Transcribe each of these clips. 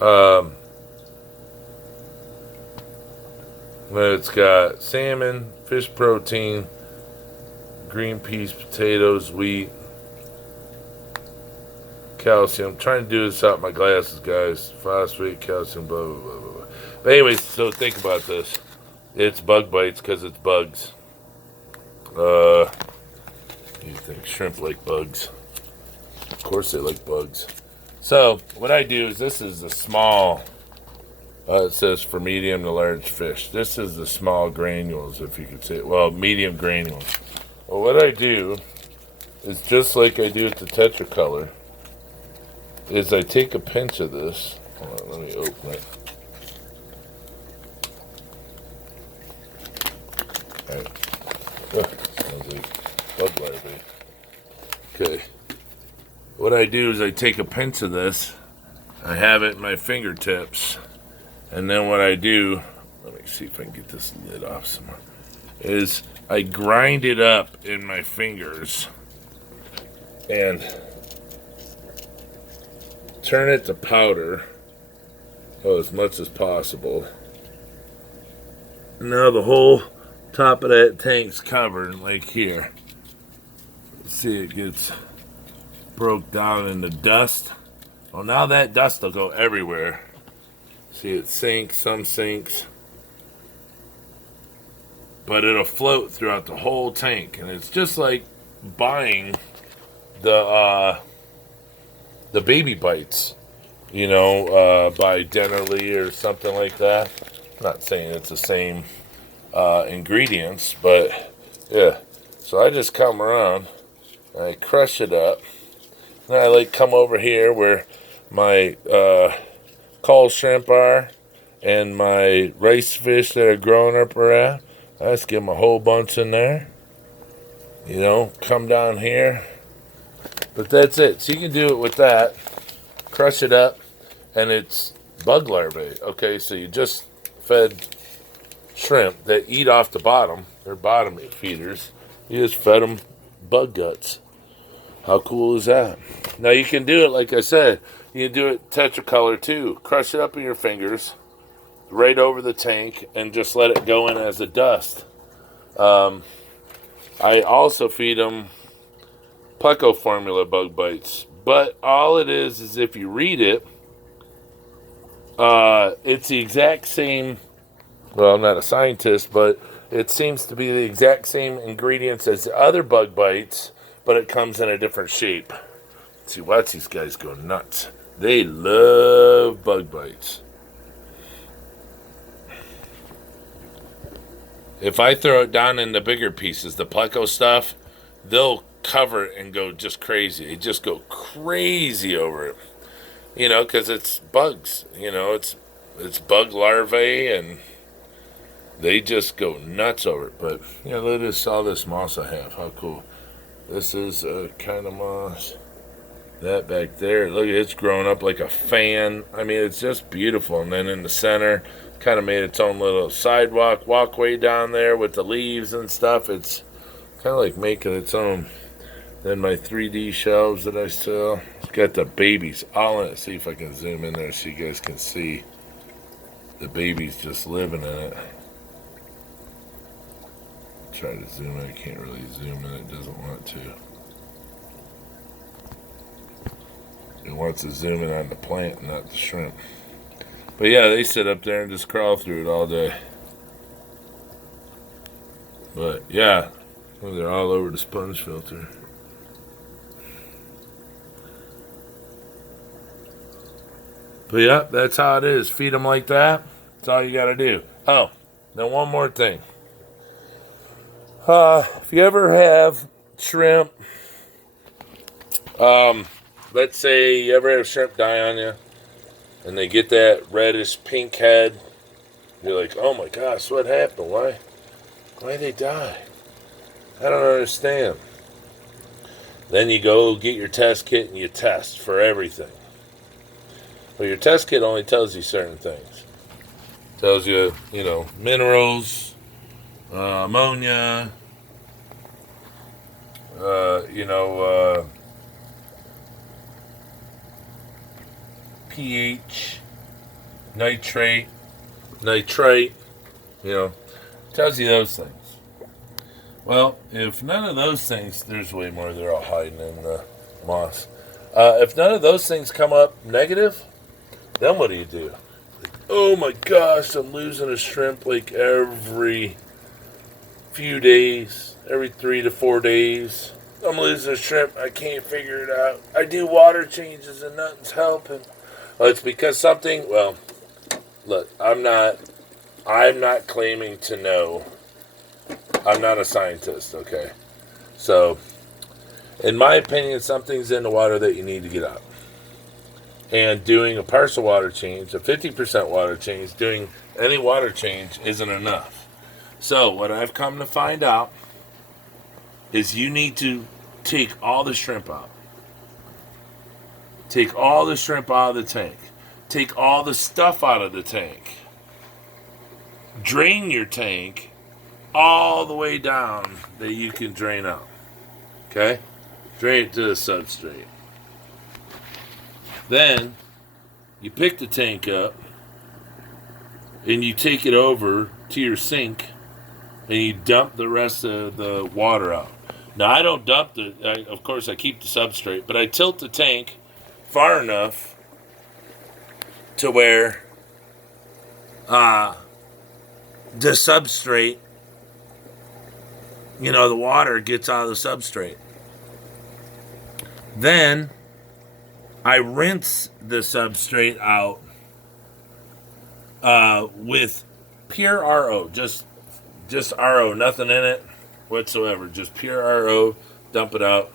Um, it's got salmon, fish protein, green peas, potatoes, wheat, calcium. I'm trying to do this out my glasses, guys. Phosphate, calcium, blah, blah, blah, blah. But anyways, so think about this. It's bug bites because it's bugs. You think shrimp like bugs? Of course they like bugs. So what I do is this is the small. It says for medium to large fish. This is the small granules, if you could say it. Well, medium granules. Well, what I do is just like I do with the Tetracolor. Is I take a pinch of this. Hold on, let me open it. Alright. Sounds like bug larvae. Okay. What I do is I take a pinch of this. I have it in my fingertips. And then what I do, let me see if I can get this lid off somewhere, is I grind it up in my fingers and turn it to powder, as much as possible. Now the whole top of that tank's covered, like here. See, it gets broke down into dust. Well, now that dust will go everywhere. See, it sinks, some sinks. But it'll float throughout the whole tank. And it's just like buying the baby bites, by Dennerly or something like that. I'm not saying it's the same ingredients, but yeah. So I just come around and I crush it up. And I come over here where my cold shrimp are and my rice fish that are growing up are at. I just give them a whole bunch in there. Come down here. But that's it. So you can do it with that. Crush it up. And it's bug larvae. Okay, so you just fed shrimp that eat off the bottom. They're bottom feeders. You just fed them bug guts. How cool is that? Now you can do it, like I said, you can do it Tetracolor too. Crush it up in your fingers, right over the tank, and just let it go in as a dust. I also feed them Pleco formula bug bites. But all it is if you read it, it's the exact same. Well, I'm not a scientist, but it seems to be the exact same ingredients as the other bug bites, but it comes in a different shape. See, watch these guys go nuts. They love bug bites. If I throw it down in the bigger pieces, the Pleco stuff, they'll cover it and go just crazy. They just go crazy over it. Because it's bugs. It's bug larvae, and they just go nuts over it. But, look at all this moss I have. How cool. This is a kind of moss. That back there, look, it's growing up like a fan. I mean, it's just beautiful. And then in the center, kind of made its own little sidewalk, walkway down there with the leaves and stuff. It's kind of like making its own. Then my 3D shelves that I sell. It's got the babies all in it. See if I can zoom in there so you guys can see the babies just living in it. Try to zoom in. I can't really zoom in. It doesn't want to. It wants to zoom in on the plant, not the shrimp. But yeah, they sit up there and just crawl through it all day. But yeah, they're all over the sponge filter. But yeah, that's how it is. Feed them like that. That's all you got to do. Oh, then one more thing. If you ever have shrimp, let's say you ever have shrimp die on you, and they get that reddish pink head, you're like, oh my gosh, what happened? Why did they die? I don't understand. Then you go get your test kit and you test for everything. Well, your test kit only tells you certain things. Tells you, minerals, ammonia, pH, nitrate, nitrite, you know, tells you those things. Well, if none of those things, there's way more, they're all hiding in the moss. If none of those things come up negative, then what do? Like, oh my gosh, I'm losing a shrimp like every few days, every 3 to 4 days. I'm losing a shrimp, I can't figure it out. I do water changes and nothing's helping. Well, it's because something, well, look, I'm not claiming to know. I'm not a scientist, okay? So, in my opinion, something's in the water that you need to get out. And doing a partial water change, a 50% water change, doing any water change isn't enough. So, what I've come to find out is you need to take all the shrimp out. Take all the shrimp out of the tank. Take all the stuff out of the tank. Drain your tank all the way down that you can drain out. Okay? Drain it to the substrate. Then, you pick the tank up and you take it over to your sink and you dump the rest of the water out. Now, I don't dump of course I keep the substrate, but I tilt the tank far enough to where the substrate, the water gets out of the substrate. Then I rinse the substrate out with pure RO, just RO, nothing in it whatsoever, just pure RO, dump it out.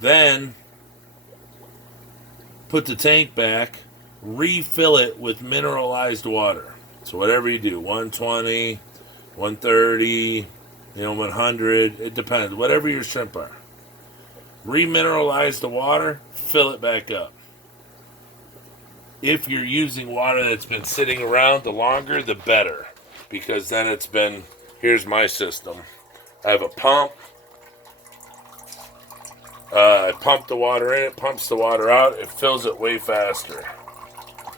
Then put the tank back, refill it with mineralized water. So whatever you do, 120, 130, 100, it depends, whatever your shrimp are. Remineralize the water, fill it back up. If you're using water that's been sitting around, the longer the better, because then it's been, here's my system. I have a pump. I pump the water in, it pumps the water out, it fills it way faster.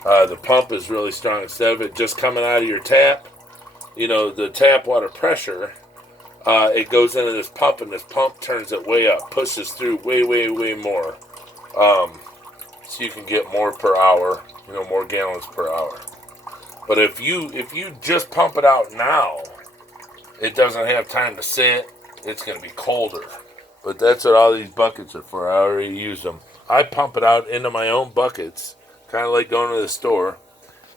The pump is really strong. Instead of it just coming out of your tap, the tap water pressure, it goes into this pump, and this pump turns it way up, pushes through way, way, way more. So you can get more per hour, more gallons per hour. But if you just pump it out now, it doesn't have time to sit. It's going to be colder. But that's what all these buckets are for. I already use them. I pump it out into my own buckets, kind of like going to the store.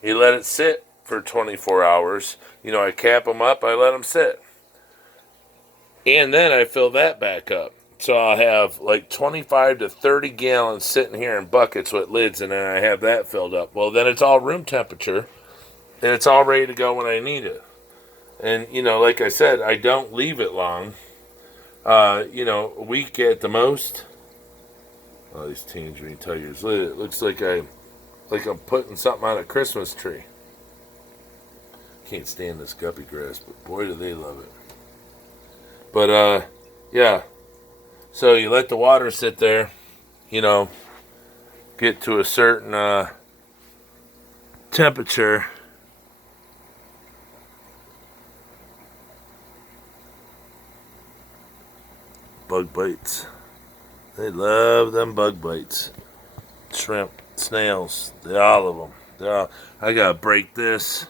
You let it sit for 24 hours. I cap them up. I let them sit. And then I fill that back up. So I'll have like 25 to 30 gallons sitting here in buckets with lids, and then I have that filled up. Well, then it's all room temperature, and it's all ready to go when I need it. And, like I said, I don't leave it long. A week at the most. Oh, these tangerine tigers. It looks like I'm putting something on a Christmas tree. Can't stand this guppy grass, but boy, do they love it. But, yeah. So you let the water sit there, get to a certain temperature. Bug bites. They love them bug bites. Shrimp, snails, all of them. I gotta break this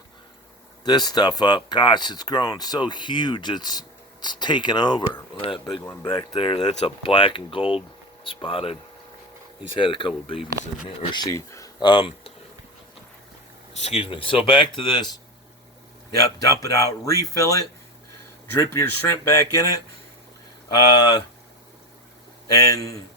stuff up. Gosh, it's growing so huge. It's taking over. That big one back there, that's a black and gold spotted. He's had a couple babies in here, or she. Excuse me. So back to this. Yep, dump it out, refill it, drip your shrimp back in it. And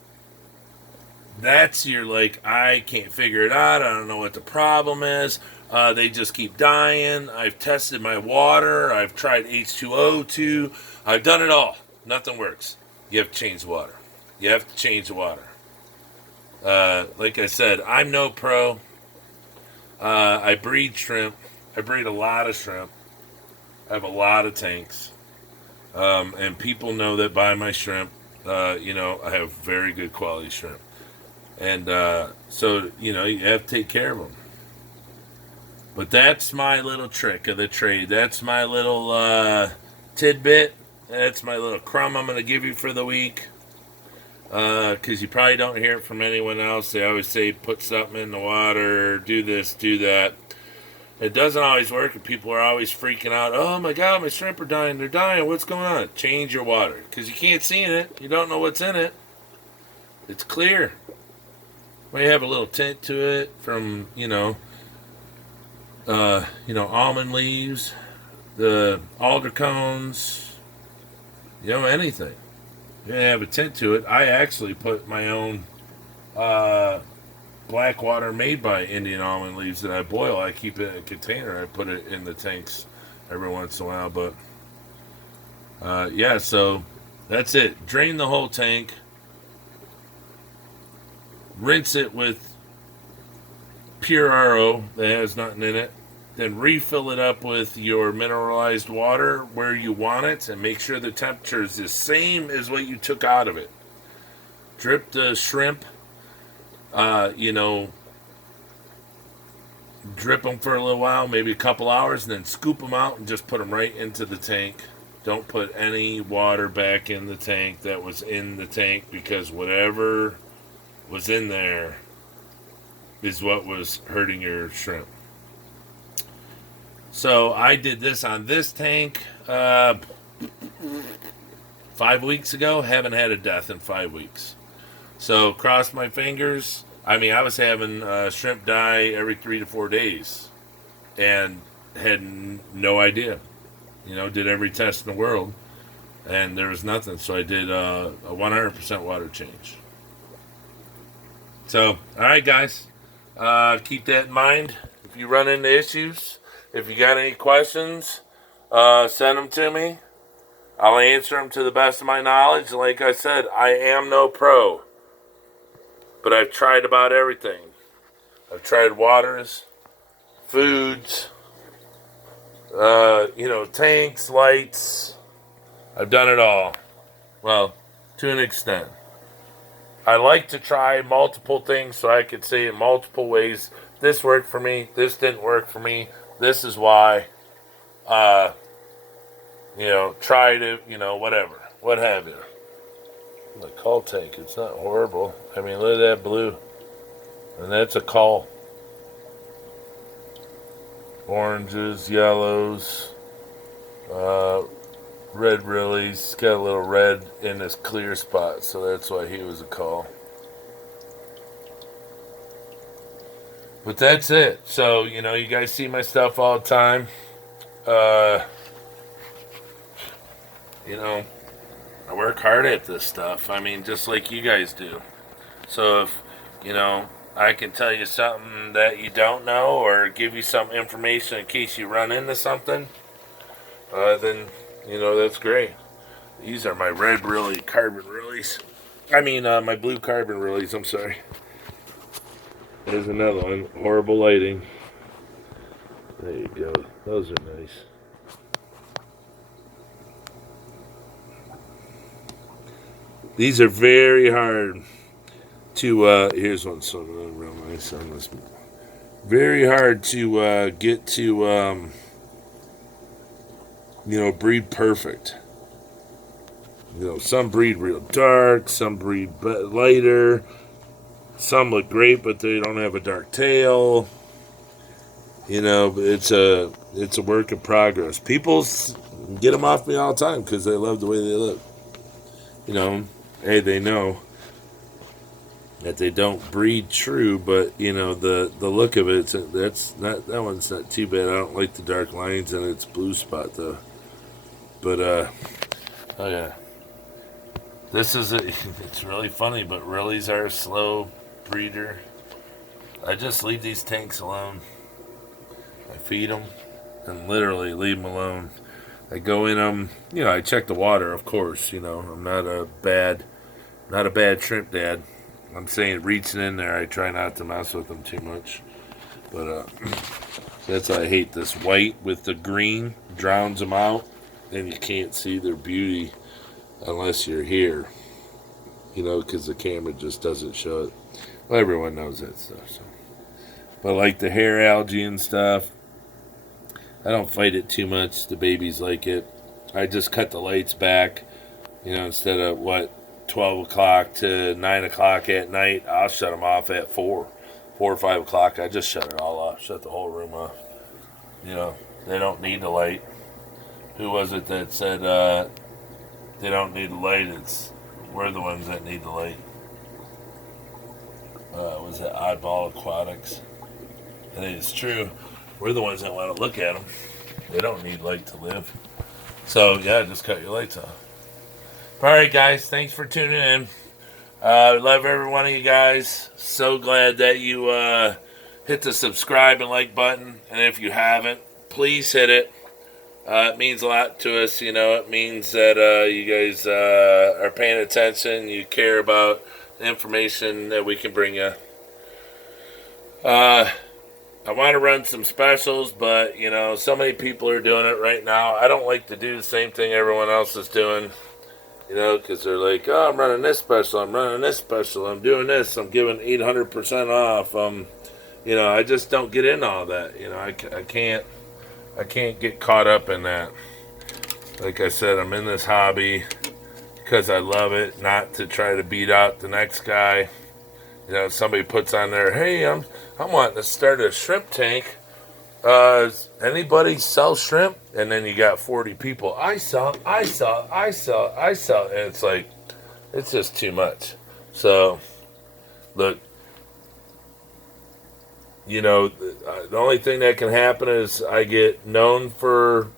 that's I can't figure it out. I don't know what the problem is. They just keep dying. I've tested my water. I've tried H2O too. I've done it all. Nothing works. You have to change the water. Like I said, I'm no pro. I breed shrimp. I breed a lot of shrimp. I have a lot of tanks. And people know that buy my shrimp. I have very good quality shrimp. And so, you have to take care of them. But that's my little trick of the trade. That's my little tidbit. That's my little crumb I'm going to give you for the week. Because you probably don't hear it from anyone else. They always say put something in the water, do this, do that. It doesn't always work, and people are always freaking out. Oh my God, my shrimp are dying. They're dying. What's going on? Change your water, because you can't see in it. You don't know what's in it. It's clear. May have a little tint to it from almond leaves, the alder cones, anything. You have a tint to it. I actually put my own black water made by Indian almond leaves that I boil. I keep it in a container. I put it in the tanks every once in a while. But so that's it. Drain the whole tank. Rinse it with pure RO that has nothing in it. Then refill it up with your mineralized water where you want it, and make sure the temperature is the same as what you took out of it. Drip the shrimp, drip them for a little while, maybe a couple hours, and then scoop them out and just put them right into the tank. Don't put any water back in the tank that was in the tank, because whatever was in there is what was hurting your shrimp. So I did this on this tank 5 weeks ago. Haven't had a death in 5 weeks. So cross my fingers. I mean, I was having shrimp die every 3 to 4 days and had no idea. Did every test in the world and there was nothing. So I did a 100% water change. So, all right, guys. Keep that in mind if you run into issues. If you got any questions, send them to me. I'll answer them to the best of my knowledge. Like I said, I am no pro, but I've tried about everything. I've tried waters, foods, tanks, lights. I've done it all. Well, to an extent. I like to try multiple things so I could say in multiple ways, this worked for me, this didn't work for me. This is why, try to, whatever, what have you. The call tank, it's not horrible. I mean, look at that blue. And that's a call. Oranges, yellows, red Rillies. Got a little red in this clear spot, so that's why he was a call. But that's it. So, you guys see my stuff all the time. I work hard at this stuff. I mean, just like you guys do. So if, I can tell you something that you don't know or give you some information in case you run into something, then, that's great. These are my red Rilly carbon Rillies. I mean, my blue carbon Rillies, I'm sorry. There's another one. Horrible lighting. There you go. Those are nice. These are very hard to, here's one something real nice on this. Very hard to get to, breed perfect. Some breed real dark, some breed lighter. Some look great, but they don't have a dark tail. It's a work in progress. People get them off me all the time because they love the way they look. Hey, they know that they don't breed true, but the look of it, that one's not too bad. I don't like the dark lines and its blue spot though. But oh yeah, it's really funny, but Rillies are a slow breeder. I just leave these tanks alone. I feed them and literally leave them alone. I go in them, I check the water, of course. I'm not a bad shrimp dad. I'm saying reaching in there, I try not to mess with them too much. But that's why I hate this white with the green. Drowns them out, and you can't see their beauty unless you're here. Because the camera just doesn't show it. Well, everyone knows that stuff. So. But like the hair algae and stuff, I don't fight it too much. The babies like it. I just cut the lights back. Instead of 12 o'clock to 9 o'clock at night, I'll shut them off at 4 or 5 o'clock. I just shut it all off, shut the whole room off. They don't need the light. Who was it that said they don't need the light? We're the ones that need the light. Was it Oddball Aquatics? I think it's true. We're the ones that want to look at them. They don't need light to live. So, yeah, just cut your lights off. Alright, guys. Thanks for tuning in. Love every one of you guys. So glad that you hit the subscribe and like button. And if you haven't, please hit it. It means a lot to us. It means that you guys are paying attention. You care about the information that we can bring you. I want to run some specials, but, so many people are doing it right now. I don't like to do the same thing everyone else is doing, because they're like, oh, I'm running this special, I'm running this special, I'm doing this, I'm giving 800% off. I just don't get into all that. I can't get caught up in that. Like I said, I'm in this hobby because I love it, not to try to beat out the next guy. Somebody puts on there, hey, I'm wanting to start a shrimp tank. Anybody sell shrimp? And then you got 40 people. I sell. And it's like, it's just too much. So, look, the only thing that can happen is I get known for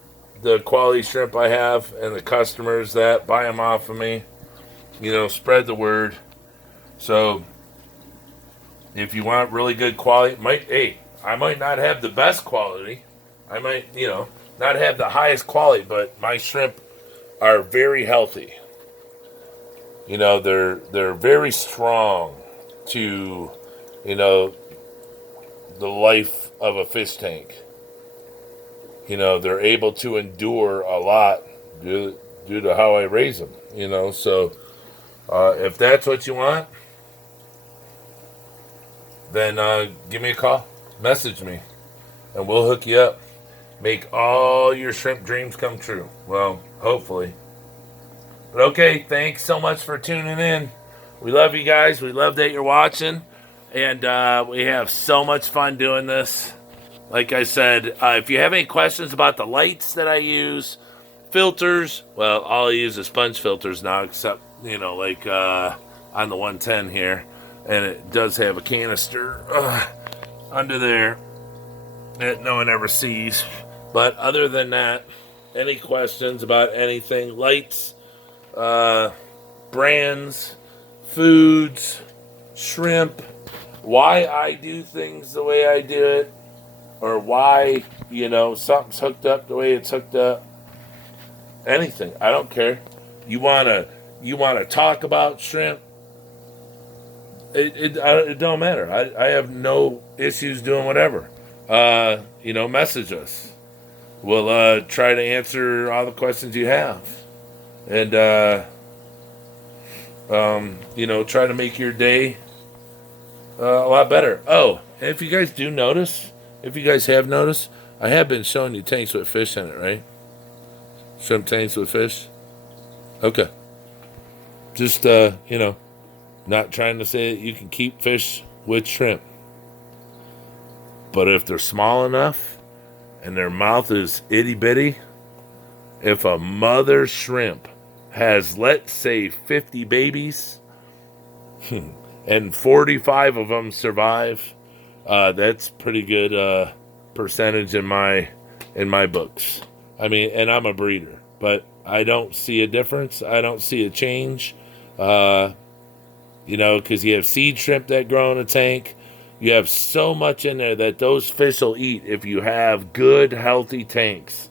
the quality shrimp I have and the customers that buy them off of me. Spread the word. So, if you want really good quality, I might not have the best quality. I might, not have the highest quality, but my shrimp are very healthy. They're very strong to, the life of a fish tank. They're able to endure a lot due to how I raise them. So if that's what you want, then give me a call, message me, and we'll hook you up. Make all your shrimp dreams come true. Well, hopefully. But okay, thanks so much for tuning in. We love you guys. We love that you're watching. And we have so much fun doing this. Like I said, if you have any questions about the lights that I use, filters, well, all I use is sponge filters now, except, like on the 110 here. And it does have a canister under there that no one ever sees. But other than that, any questions about anything, lights, brands, foods, shrimp, why I do things the way I do it, or why, something's hooked up the way it's hooked up, anything, I don't care. You wanna talk about shrimp? It don't matter. I have no issues doing whatever. Message us. We'll try to answer all the questions you have. And, try to make your day a lot better. Oh, and if you guys do notice, if you guys have noticed, I have been showing you tanks with fish in it, right? Shrimp tanks with fish. Okay. Just, not trying to say that you can keep fish with shrimp. But if they're small enough and their mouth is itty bitty, if a mother shrimp has, let's say, 50 babies and 45 of them survive, that's pretty good percentage in my books. I mean, and I'm a breeder, but I don't see a difference. I don't see a change. Because you have seed shrimp that grow in a tank. You have so much in there that those fish will eat if you have good, healthy tanks.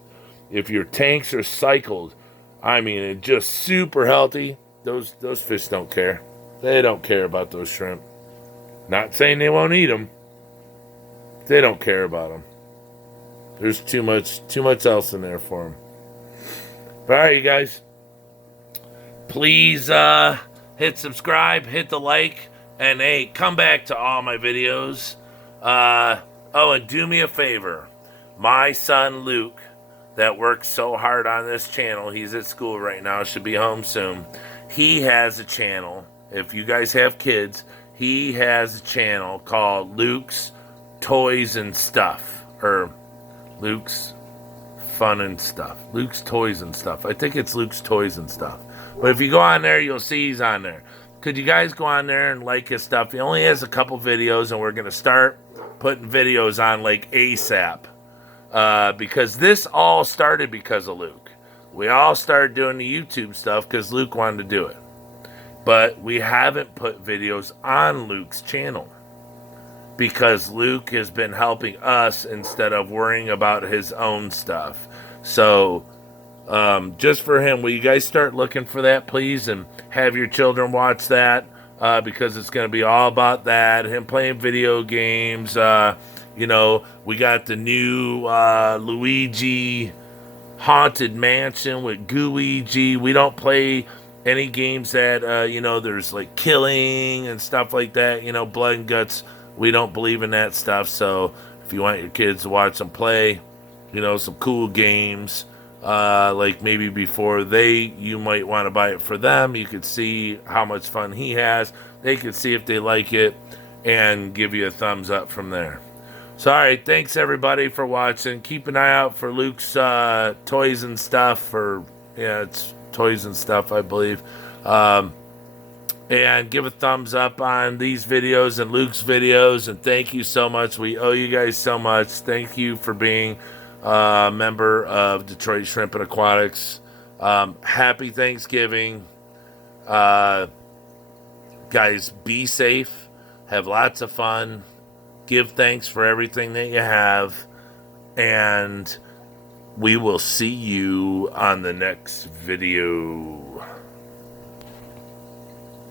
If your tanks are cycled, and just super healthy, those fish don't care. They don't care about those shrimp. Not saying they won't eat them. They don't care about them. There's too much else in there for them. All right, you guys. Please, hit subscribe, hit the like, and hey, come back to all my videos. And do me a favor. My son Luke, that works so hard on this channel, he's at school right now, should be home soon. He has a channel. If you guys have kids, he has a channel called Luke's Toys and Stuff, or Luke's Fun and Stuff. Luke's Toys and Stuff. I think it's Luke's Toys and Stuff. But if you go on there, you'll see he's on there. Could you guys go on there and like his stuff? He only has a couple videos, and we're going to start putting videos on like ASAP. Because this all started because of Luke. We all started doing the YouTube stuff because Luke wanted to do it. But we haven't put videos on Luke's channel because Luke has been helping us instead of worrying about his own stuff. So, just for him, will you guys start looking for that, please, and have your children watch that, because it's going to be all about that, him playing video games. You know, we got the new Luigi Haunted Mansion with Gooigi. We don't play any games that, you know, there's like killing and stuff like that, you know, blood and guts. We don't believe in that stuff. So if you want your kids to watch them play, you know, some cool games, like maybe before you might want to buy it for them, you could see how much fun he has. They could see if they like it and give you a thumbs up from there. So, all right, thanks everybody for watching. Keep an eye out for Luke's Toys and Stuff, it's Toys and Stuff, I believe. And give a thumbs up on these videos and Luke's videos. And thank you so much. We owe you guys so much. Thank you for being a member of Detroit Shrimp and Aquatics. Happy Thanksgiving. Guys, be safe. Have lots of fun. Give thanks for everything that you have. And we will see you on the next video.